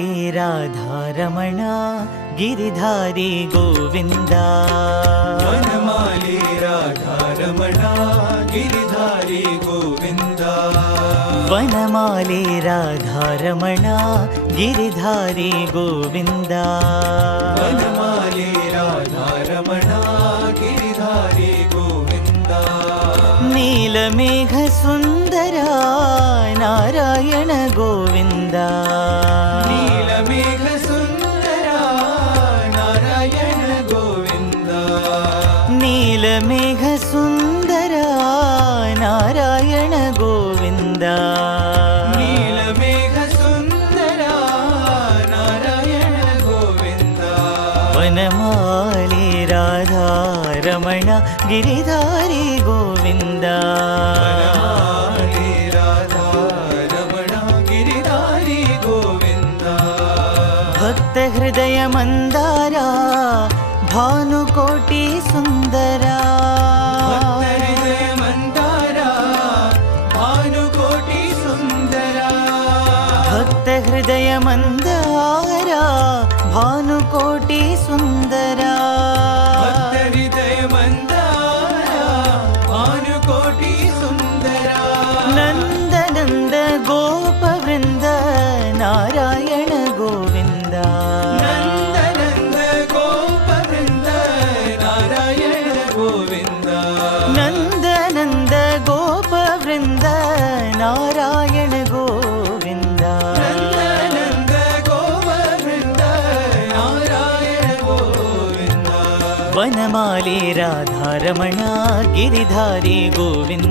ವನಮಾಲಿ ರಾಧಾರಮಣ ಗಿರಿಧಾರಿ ಗೋವಿಂದ ವನಮಾಲಿ ರಾಧಾರಮಣ ಗಿರಿಧಾರಿ ಗೋವಿಂದ ವನಮಾಲಿ ರಾಧಾರಮಣ ಗಿರಿಧಾರಿ ಗೋವಿಂದ ವನಮಾಲಿ ರಾಧಾರಮಣ ಗಿರಿಧಾರಿ ಗೋವಿಂದ ನೀಲಮೇಘ ಸುಂದರ ನಾರಾಯಣ ಗೋವಿಂದ ನೀಲಮೇಘ ಸುಂದರ ನಾರಾಯಣ ಗೋವಿಂದ ನೀಲಮೇಘ ಸುಂದರ ನಾರಾಯಣ ಗೋವಿಂದ ನೀಲಮೇಘ ಸುಂದರ ನಾರಾಯಣ ಗೋವಿಂದ ವನಮಾಲಿ ರಾಧಾರಮಣ ಗಿರಿಧಾರಿ ಗೋವಿಂದ ವನಮಾಲಿ ರಾಧಾರಮಣ ಗಿರಿಧಾರಿ ಗೋವಿಂದ ಭಕ್ತ ಹೃದಯ ಮಂದಾರ ಭಾನುಕೋಟಿ ಸುಂದರ ಹೃದಯ ಮಂದಾರ ಭಾನುಕೋಟಿ ಸುಂದರ ಭಕ್ತ ಹೃದಯ ಮಂದಾರ ಭಾನುಕೋಟಿ ಸುಂದರ ಭಕ್ತ ಹೃದಯ ಮಂದಾರ ಭಾನುಕೋಟಿ ಸುಂದರ ನಂದ ನಂದ ಗೋಪ ವೃಂದ ನಾರಾಯಣ ಗೋವಿಂದ ನಂದ ನಂದ ಗೋಪ ವೃಂದ ನಾರಾಯಣ ಗೋವಿಂದ ನಂದ ನಂದ ಗೋಪ ವೃಂದ ನಾರಾಯಣ ಗೋವಿಂದ ನಂದ ನಂದ ಗೋಪ ವೃಂದ ನಾರಾಯಣ ಗೋವಿಂದ ವನಮಾಲಿ ರಾಧಾರಮಣ ಗಿರಿಧಾರಿ ಗೋವಿಂದ